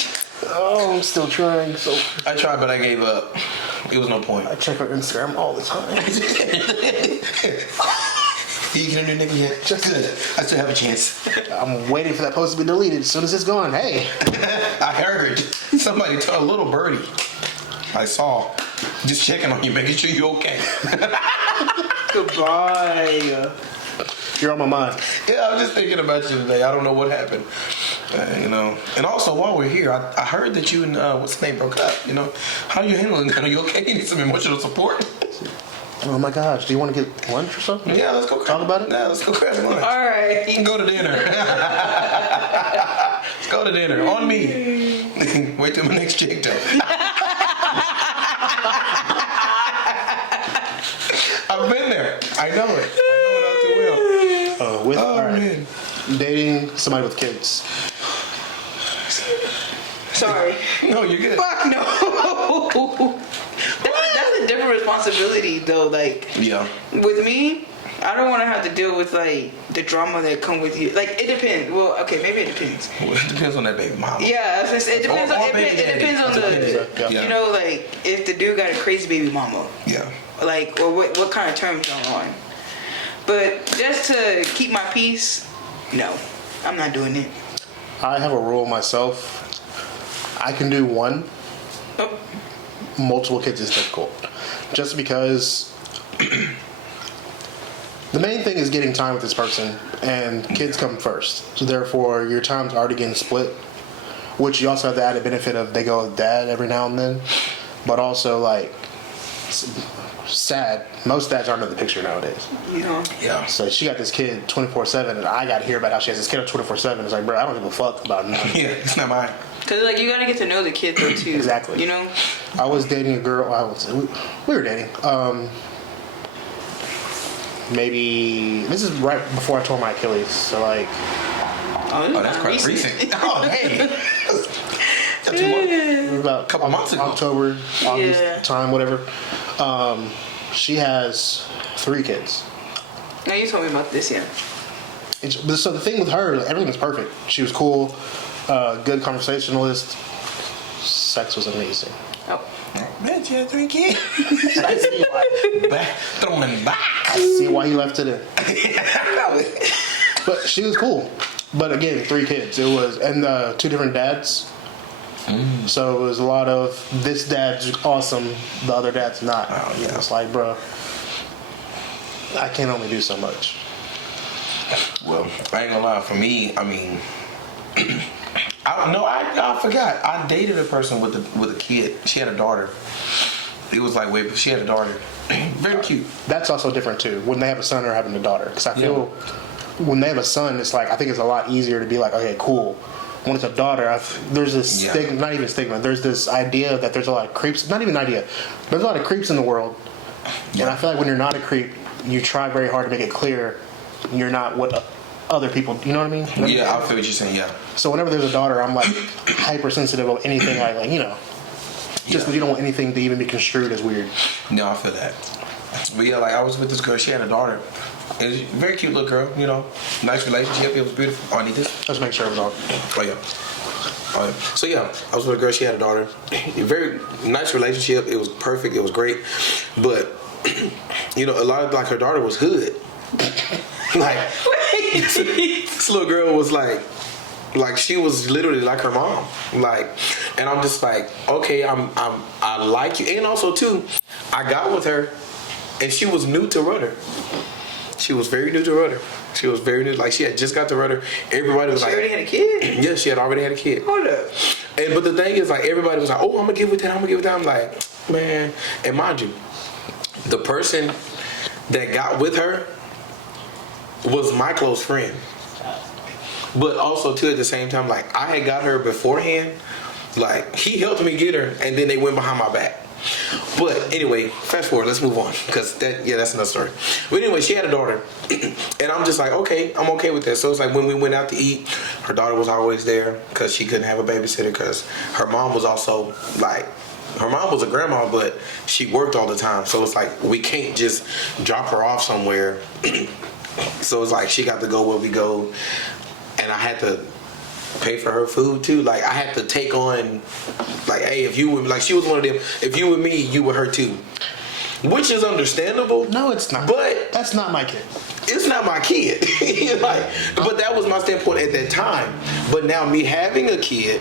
Oh, I'm still trying. So I tried, but I gave up. It was no point. I check her Instagram all the time. You get a new nigga yet? Just good. I still have a chance. I'm waiting for that post to be deleted. As soon as it's gone, hey. I heard somebody told a little birdie. I saw. Just checking on you, making sure you're okay. Goodbye. You're on my mind. Yeah, I was just thinking about you today. I don't know what happened. You know. And also, while we're here, I heard that you and what's the name broke up. You know, how are you handling that? Are you okay? You need some emotional support. Oh my gosh, do you want to get lunch or something? Yeah, let's go Talk about it? Yeah, let's go grab lunch. All right. We can go to dinner. Let's go to dinner. On me. Wait till my next check though. I've been there. I know it. I know it all too well. All right. Man. Dating somebody with kids. Sorry. No, you're good. Fuck no. That's a different responsibility though. Like Yeah. with me, I don't want to have to deal with like the drama that come with you. Like it depends. Well, okay, maybe it depends. Well, it depends on that baby mama. Yeah, I was gonna say, it depends Or on baby it daddy. depends on the Yeah. you know, like if the dude got a crazy baby mama, Yeah. like or what kind of terms y'all on. But just to keep my peace, no, I'm not doing it. I have a rule myself. I can do one. Oh, Multiple kids is difficult. Just because the main thing is getting time with this person, and kids come first. So therefore, your time's already getting split, which you also have the added benefit of they go with dad every now and then. But also, like, sad, most dads aren't in the picture nowadays. you know. Yeah. So she got this kid 24/7, and I got to hear about how she has this kid 24/7. It's like, bro, I don't give a fuck about nothing. Yeah, it's not mine. Cause like you gotta get to know the kid though too. Exactly. You know. I was dating a girl. We were dating. Maybe this is right before I tore my Achilles. So like, Oh, Oh, that's quite recent. Oh, hey. That's 2 months. it was about Couple months ago. October, August Yeah. time, whatever. She has 3 kids. No, you told me about this, yeah. So the thing with her, everything was perfect. She was cool, good conversationalist. Sex was amazing. Oh. Man, she had 3 kids. I see why, Back, throwing back. I see why he left it in. But she was cool. But again, 3 kids. It was, and 2 different dads. So it was a lot of this dad's awesome, the other dad's not. Oh, yeah. It's like, bro, I can only do so much. Well, I ain't gonna lie. For me, I mean, I forgot. I dated a person with a kid. She had a daughter. It was like wait, she had a daughter. Very cute. That's also different too. When they have a son or having a daughter, because I feel when they have a son, it's like I think it's a lot easier to be like, okay, cool. When it's a daughter, there's this stigma, not even stigma. There's this idea that there's a lot of creeps. Not even an idea. There's a lot of creeps in the world, and I feel like when you're not a creep, you try very hard to make it clear you're not what other people. You know what I mean? Yeah, I feel what you're saying. Yeah. So whenever there's a daughter, I'm like hypersensitive of anything like you know, just because you don't want anything to even be construed as weird. No, I feel that. But yeah, like I was with this girl. She had a daughter. It was a very cute little girl. You know, nice relationship. It was beautiful. Oh, I need this. Let's make sure it was on. Oh yeah. Oh, yeah. So yeah, I was with a girl. She had a daughter. A very nice relationship. It was perfect. It was great. But you know, a lot of like her daughter was hood. Like this little girl was like she was literally like her mom. Like, and I'm just like, okay, I like you. And also too, I got with her, and she was new to Rudder. She was very new to Rudder. She was very new. Like she had just got to Rudder. Everybody was She like, already had a kid? yeah, she had already had a kid. Hold up. And but the thing is, like everybody was like, oh, I'm gonna get with that. I'm gonna get with that. I'm like, man. And mind you, the person that got with her was my close friend. But also too, at the same time, like I had got her beforehand. Like he helped me get her, and then they went behind my back. But anyway, fast forward, let's move on, because that's another story. But anyway, she had a daughter, and I'm just like, okay, I'm okay with that. So it's like when we went out to eat, her daughter was always there because she couldn't have a babysitter because her mom was also like, her mom was a grandma, but she worked all the time. So it's like we can't just drop her off somewhere. So it's like she got to go where we go, and I had to pay for her food too. Like I had to take on, like, hey, if you were like, she was one of them. If you were me, you were her too, which is understandable. No, it's not. But that's not my kid. It's not my kid. Like, but that was my standpoint at that time. But now me having a kid,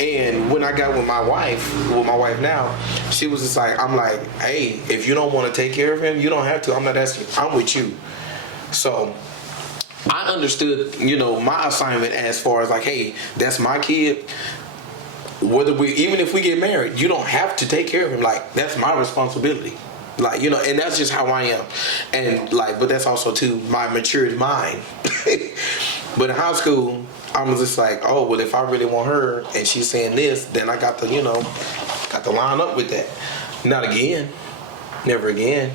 and when I got with my wife now, she was just like, I'm like, hey, if you don't want to take care of him, you don't have to. I'm not asking. I'm with you. So I understood, you know, my assignment as far as like, hey, that's my kid. Even if we get married, you don't have to take care of him. Like, that's my responsibility. Like, you know, and that's just how I am. And like, but that's also too my matured mind. But in high school, I was just like, oh, well, if I really want her and she's saying this, then I got to, you know, line up with that. Not again. Never again.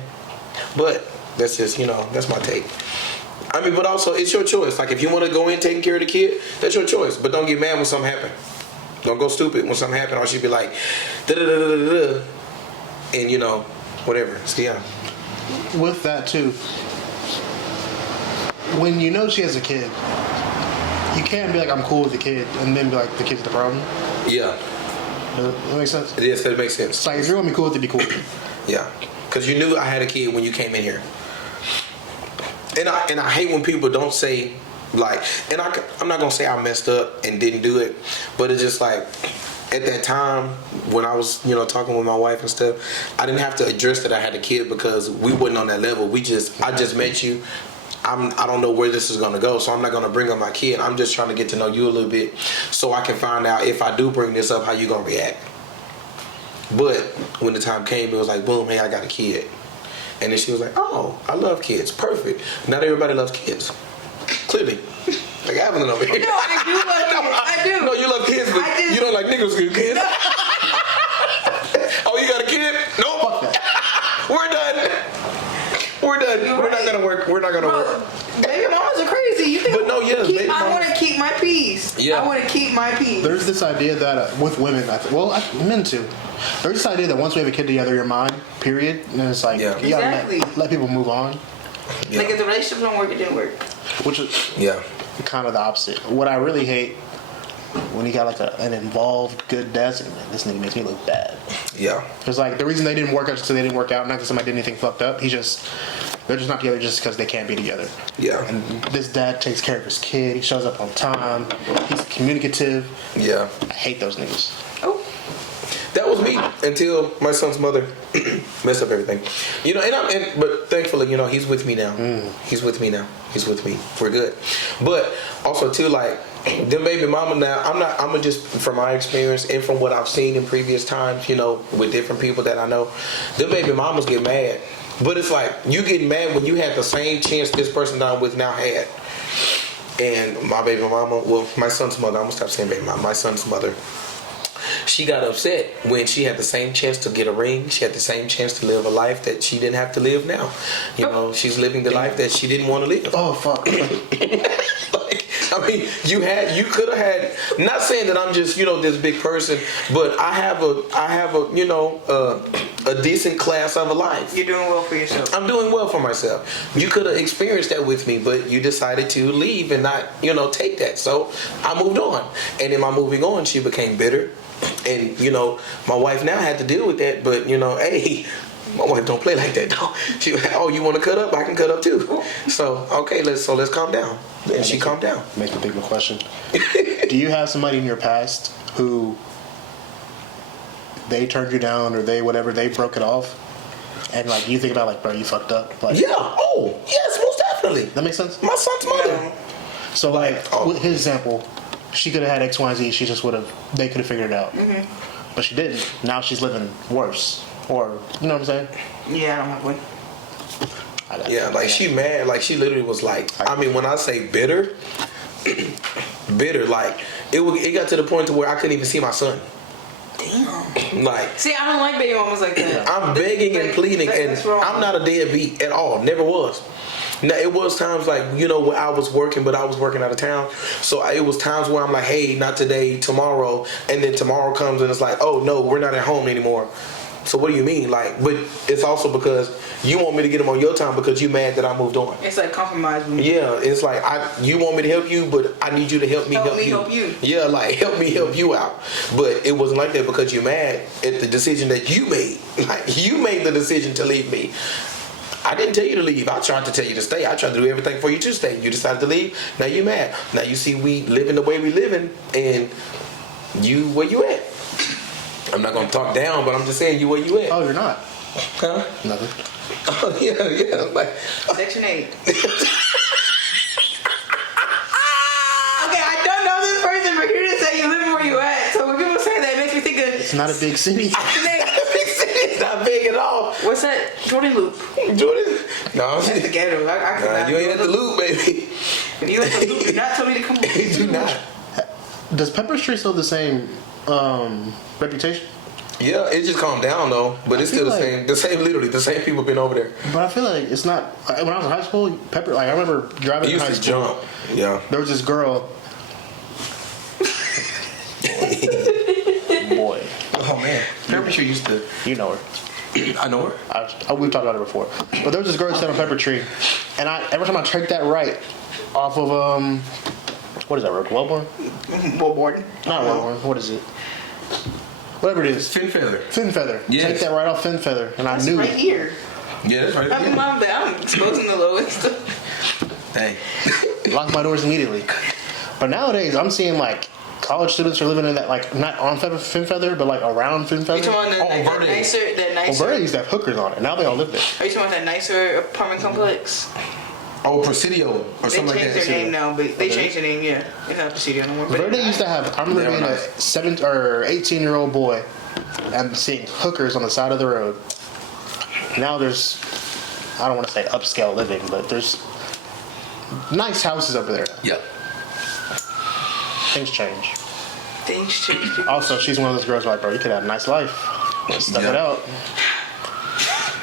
But that's just, you know, that's my take. I mean, but also, it's your choice. Like, if you want to go in taking care of the kid, that's your choice. But don't get mad when something happens. Don't go stupid when something happens, or she'd be like, da-da-da-da-da-da. And, you know, whatever. So, yeah. With that, too, when you know she has a kid, you can't be like, I'm cool with the kid, and then be like, the kid's the problem. Yeah. Does that make sense? Yes, that makes sense. It's like, if you're going to be cool with it, be cool with it. Yeah. Because you knew I had a kid when you came in here. And I hate when people don't say, like, and I'm not going to say I messed up and didn't do it, but it's just like, at that time, when I was, you know, talking with my wife and stuff, I didn't have to address that I had a kid because we wasn't on that level. I just met you. I don't know where this is going to go, so I'm not going to bring up my kid. I'm just trying to get to know you a little bit so I can find out if I do bring this up, how you going to react. But when the time came, it was like, boom, hey, I got a kid. And then she was like, oh, I love kids. Perfect. Not everybody loves kids. Clearly. Like Javelin over here. No, I do love kids. I do. No, you love kids, but you don't like niggas with kids. No. Oh, you got a kid? Nope. Fuck that. We're done. We're done. You're We're right. not gonna work. We're not gonna work. Baby mamas are crazy. You think? But no, yes, baby I mamas- want to keep my peace. Yeah. I want to keep my peace. There's this idea that with women, men too. There's this idea that once we have a kid together, you're mine, period. And it's like, Yeah. you gotta Exactly. let people move on. Yeah. Like if the relationship don't work, it didn't work. Which is Yeah. kind of the opposite. What I really hate when he got like an involved good death, and man, this nigga makes me look bad. Yeah. It's like the reason they didn't work out is they didn't work out, not because somebody did anything fucked up. They're just not together just because they can't be together. Yeah. And this dad takes care of his kid. He shows up on time. He's communicative. Yeah. I hate those niggas. Oh. That was me until my son's mother messed up everything. You know, but thankfully, you know, he's with me now. He's with me now. He's with me. We're good. But also too, like, the baby mama now, I'm just, from my experience and from what I've seen in previous times, you know, with different people that I know, the baby mamas get mad. But it's like, you get mad when you had the same chance this person that I'm with now had. And my baby mama, well, my son's mother, I'm gonna stop saying baby mama, my son's mother, she got upset when she had the same chance to get a ring. She had the same chance to live a life that she didn't have to live now. You know, she's living the life that she didn't want to live. Oh, fuck. Like, I mean, you could have had, not saying that I'm just, you know, this big person, but I have a you know, a decent class of a life. You're doing well for yourself. I'm doing well for myself. You could have experienced that with me, but you decided to leave and not, you know, take that. So I moved on. And in my moving on, she became bitter. And, you know, my wife now had to deal with that, but, you know, hey, my wife don't play like that, though. She, oh, you want to cut up? I can cut up, too. So, okay, let's calm down. And she calmed down. Make a bigger question. Do you have somebody in your past who they turned you down or they broke it off? And, like, you think about, like, bro, you fucked up? Like, Yeah. Oh, yes, most definitely. that makes sense? My son's mother. So, like, with his example, she could have had X, Y, Z. She just they could have figured it out. Mm-hmm. But she didn't. Now she's living worse. Or, you know what I'm saying? Yeah, I don't have one. Yeah, like, she mad. Like, she literally was like, I mean, when I say bitter, like, it got to the point to where I couldn't even see my son. Damn. Like, see, I don't like baby mamas like that. I'm begging and pleading, and I'm not a deadbeat at all. Never was. Now, it was times like, you know, where I was working, but I was working out of town. So it was times where I'm like, hey, not today, tomorrow. And then tomorrow comes and it's like, oh, no, we're not at home anymore. So what do you mean? Like, but it's also because you want me to get them on your time because you mad that I moved on. It's like compromise. Yeah, it's like, you want me to help you, but I need you to help me help you. Yeah, like, help me help you out. But it wasn't like that because you're mad at the decision that you made. Like, you made the decision to leave me. I didn't tell you to leave. I tried to tell you to stay. I tried to do everything for you to stay. You decided to leave. Now you mad. Now you see we living the way we living, and you where you at? I'm not gonna talk down, but I'm just saying you where you at. Oh, you're not. Huh? Nothing. Oh yeah. Like, Section 8. Okay, I don't know this person, but you're just saying you live where you at. So when people say that, it makes me think of. It's not a big city. it's not big at all. What's that? Jordan Loop. Jordan? No, That's the ghetto. I nah, you ain't at the loop, baby. If you at the loop, do not tell me to come. You do not. Does Pepper Street still have the same reputation? Yeah, it just calmed down though, but it's still the same. Literally, the same people been over there. But I feel like it's not. When I was in high school, Pepper. Like I remember driving It in used high to school. jump. Yeah. There was this girl. Boy. Oh man, Pepper Tree used to. You know her. I know her. We've talked about her before. But there was this girl who sat on Pepper Tree, and every time I take that right off of what is that road? Wellborn? Wellborn. Not Wellborn. What is it? Whatever it is. Fin Feather. Fin Feather. Yes. Take that right off Fin Feather, and That's I knew right it. here. Yeah, that's right. I mean, my bad. I'm exposing the lowest. Dang. Locked my doors immediately. But nowadays, I'm seeing like college students are living in that, like, not on Fin Feather, but like around Fin Feather. You talking about that Verde. nicer? Well, Verde used to have hookers on it. Now they all live there. Are you talking about that nicer apartment complex? Oh, Presidio or They something like changed that. their name now, but they changed their name. Yeah, it's not Presidio no more. But Verde used to have. I remember They were being nice. a 17 or 18-year-old boy and seeing hookers on the side of the road. Now there's, I don't want to say upscale living, but there's nice houses over there. Yeah. Things change. things change. Also, she's one of those girls like, bro, you could have a nice life. Stuck it out.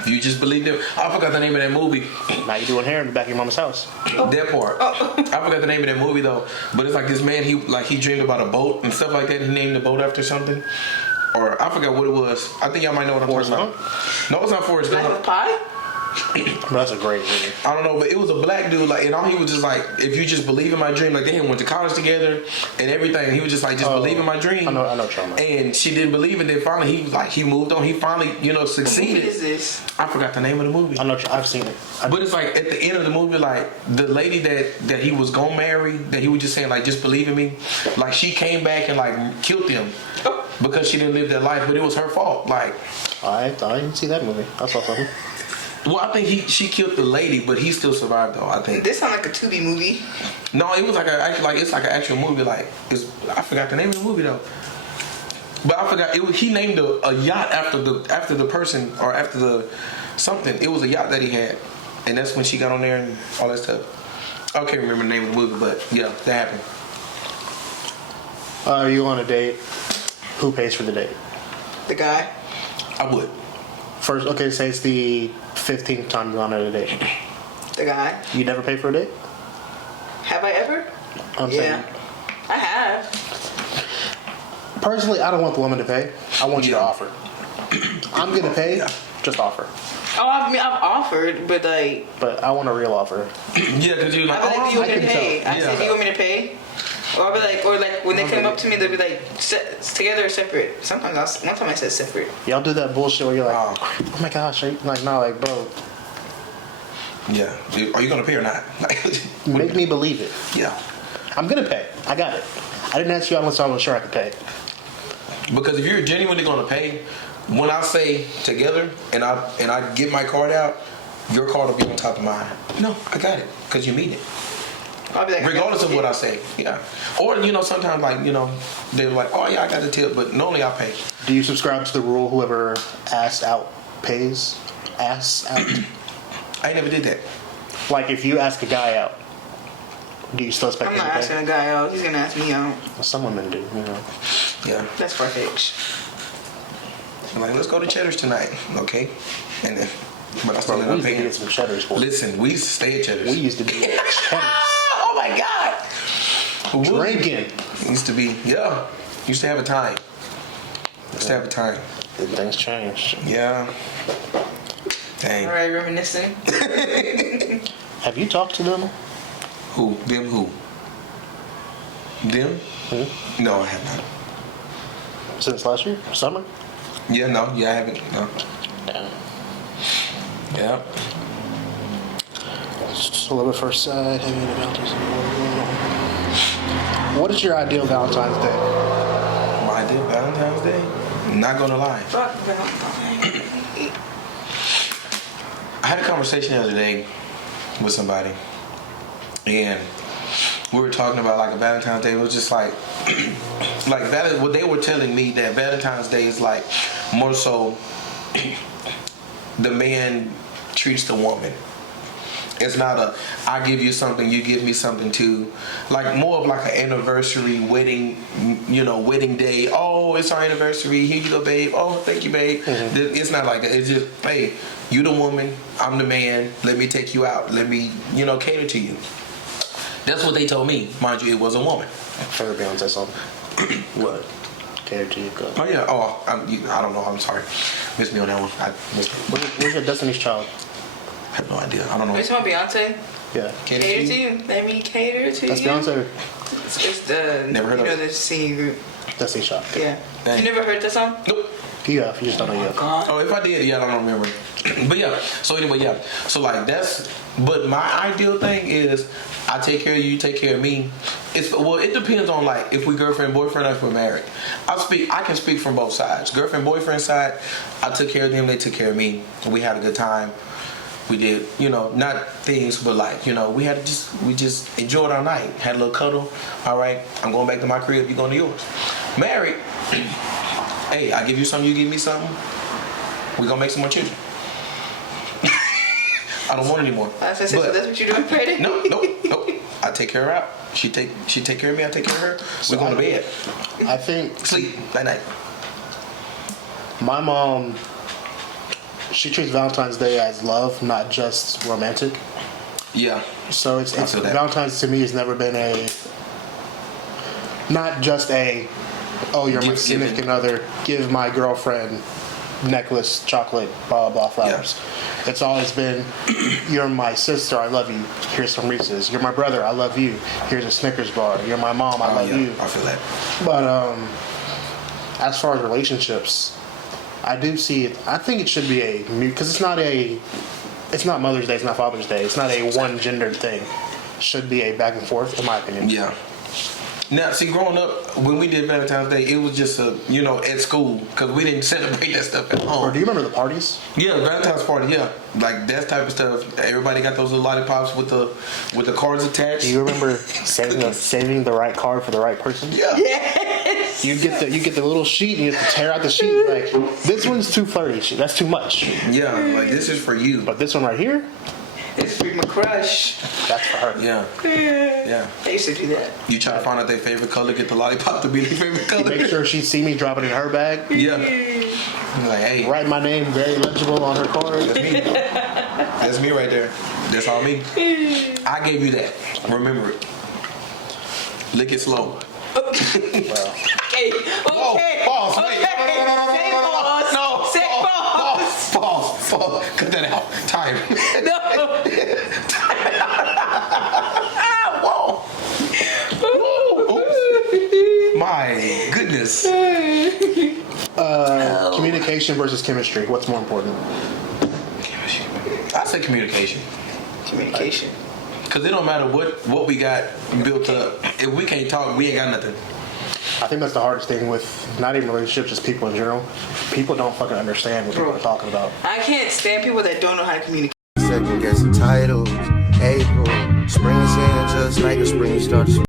You just believe them. I forgot the name of that movie. Now you doing hair in the back of your mama's house. That part. I forgot the name of that movie though. But it's like this man. He dreamed about a boat and stuff like that. He named the boat after something. Or I forgot what it was. I think y'all might know what I'm talking about. No, it's not Forrest Life Gump. of Pi? That's a great movie. I don't know, but it was a black dude, like, and all he was just like, if you just believe in my dream, like they had went to college together and everything. He was just like, just believe in my dream. I know what you're talking about. And she didn't believe it. Then finally, he moved on. He finally, succeeded. What is this? I forgot the name of the movie. I know. I've seen it. But it's like at the end of the movie, like the lady that he was gonna marry, that he was just saying like, just believe in me, like she came back and like killed him because she didn't live that life, but it was her fault. Like I didn't see that movie. I saw something. well, I think she killed the lady, but he still survived though. I think. This sounds like a Tubi movie. No, it was like it's like an actual movie. Like I forgot the name of the movie though. But I forgot he named a yacht after the person or after the something. It was a yacht that he had, and that's when she got on there and all that stuff. I can't remember the name of the movie, but yeah, that happened. Are you on a date? Who pays for the date? The guy. I would. First, okay, say it's the 15th time you're on a date. The guy. You never pay for a date? Have I ever? I'm saying. I have. Personally, I don't want the woman to pay. I want you to offer. I'm going to pay. Yeah. Just offer. Oh, I mean, I've offered, but like. But I want a real offer. Yeah, because you're like, I'd be like, do you want me to can pay? tell. I said, do you want me to pay? Or I'll be like, when they come up to me, they'll be like, together or separate. One time I said separate. Y'all do that bullshit where you're like, oh my gosh, like, no, like, bro. yeah. Are you gonna pay or not? Make me believe it. Yeah. I'm going to pay. I got it. I didn't ask you unless I was sure I could pay. Because if you're genuinely gonna pay, when I say together and I get my card out, your card will be on top of mine. No, I got it because you mean it. I'll be like, Regardless of what I say, yeah. Or sometimes like they're like, oh yeah, I got the tip, but normally I pay. Do you subscribe to the rule whoever asks out pays? Asks out? I ain't never did that. Like if you ask a guy out, do you still expect I'm him not to asking pay? a guy out. He's gonna ask me out. Well, some women do, Yeah. That's far-fetched. I'm like, let's go to Cheddar's tonight, okay? And then, but I still Bro, end we up used to paying. get some Cheddar's boys. Listen, we used to stay at Cheddar's. We used to be at Cheddar's. Oh my God! Drinking. Used to be, yeah. Used to have a time. Used to have a time. Then things changed. Yeah. Dang. All right, reminiscing. Have you talked to them? Who? Them who? Them? Hmm? No, I have not. Since last year? Summer? Yeah, no. Yeah, I haven't. No. Yeah. Yeah. Just a little bit first side. Heavy into Valentine's Day. What is your ideal Valentine's Day? My ideal Valentine's Day? Not gonna lie. Fuck Valentine. I had a conversation the other day with somebody, and we were talking about like a Valentine's Day. It was just like, what they were telling me that Valentine's Day is like more so the man treats the woman. It's not a I give you something, you give me something too. Like more of like an anniversary wedding, wedding day. Oh, it's our anniversary. Here you go, babe. Oh, thank you, babe. Mm-hmm. It's not like that. It's just, hey, you the woman, I'm the man. Let me take you out. Let me, cater to you. That's what they told me. Mind you, it was a woman. Favorite Beyonce song? What? Cater to you, go. Oh yeah. Oh, I don't know. I'm sorry. Missed me on that one. Where's your Destiny's Child? I have no idea. I don't know. It's my Beyonce. Yeah. Cater to you. Let me cater to That's you. Beyonce. It's the Never heard of it. the singing group. Destiny's Child. Yeah. Dang. You never heard that song? Nope. You have. You just don't know yet. God. Oh, if I did, yeah, I don't remember. But yeah, so anyway, yeah. So like but my ideal thing is I take care of you, you take care of me. It depends on like if we girlfriend, boyfriend, or if we're married. I can speak from both sides. Girlfriend, boyfriend side, I took care of them, they took care of me. We had a good time. We did, not things, but like, we just enjoyed our night. Had a little cuddle. All right, I'm going back to my crib, you going to yours. Married, hey, I give you something, you give me something. We gonna make some more children. I don't want any more. So that's what you're doing, Freddie? Nope. I take her out. She take care of me. I take care of her. We go to bed. I think Sleep that night. my mom, she treats Valentine's Day as love, not just romantic. Yeah. So it's I feel that. Valentine's to me has never been not just oh, you're my Gift significant giving. other, give my girlfriend necklace, chocolate, blah blah flowers. It's always been, you're my sister, I love you. Here's some Reese's. You're my brother, I love you. Here's a Snickers bar. You're my mom, I love you. I feel that. But as far as relationships, I do see it. I think it should be because it's not Mother's Day, it's not Father's Day. It's not a one gendered thing. It should be a back and forth, in my opinion. Yeah. Now, see, growing up, when we did Valentine's Day, it was just at school, because we didn't celebrate that stuff at home. Or do you remember the parties? Yeah, Valentine's party. Yeah, like that type of stuff. Everybody got those little lollipops with the cards attached. Do you remember saving the right card for the right person? Yeah. Yes. You get the little sheet and you have to tear out the sheet. Like, this one's too flirty. That's too much. Yeah, like this is for you. But this one right here, It's for my crush. that's for her. Yeah. Yeah. I used to do that. You try to find out their favorite color, get the lollipop to be their favorite color. Make sure she see me drop it in her bag. Yeah. I'm like, hey, Write my name very legible on her card. that's me. That's me right there. That's all me. I gave you that. Remember it. Lick it slow. Well, Okay. Whoa, Okay. pause, Okay. wait. Say pause. No. Say pause. Pause. Cut that out. Time. No. Whoa. Oops. My goodness. communication versus chemistry. What's more important? I say communication. Communication. Because it don't matter what we got built up. If we can't talk, we ain't got nothing. I think that's the hardest thing with not even relationships, just people in general. People don't fucking understand what people are talking about. I can't stand people that don't know how to communicate. Second guessing titles. April, spring's here just like a spring starts.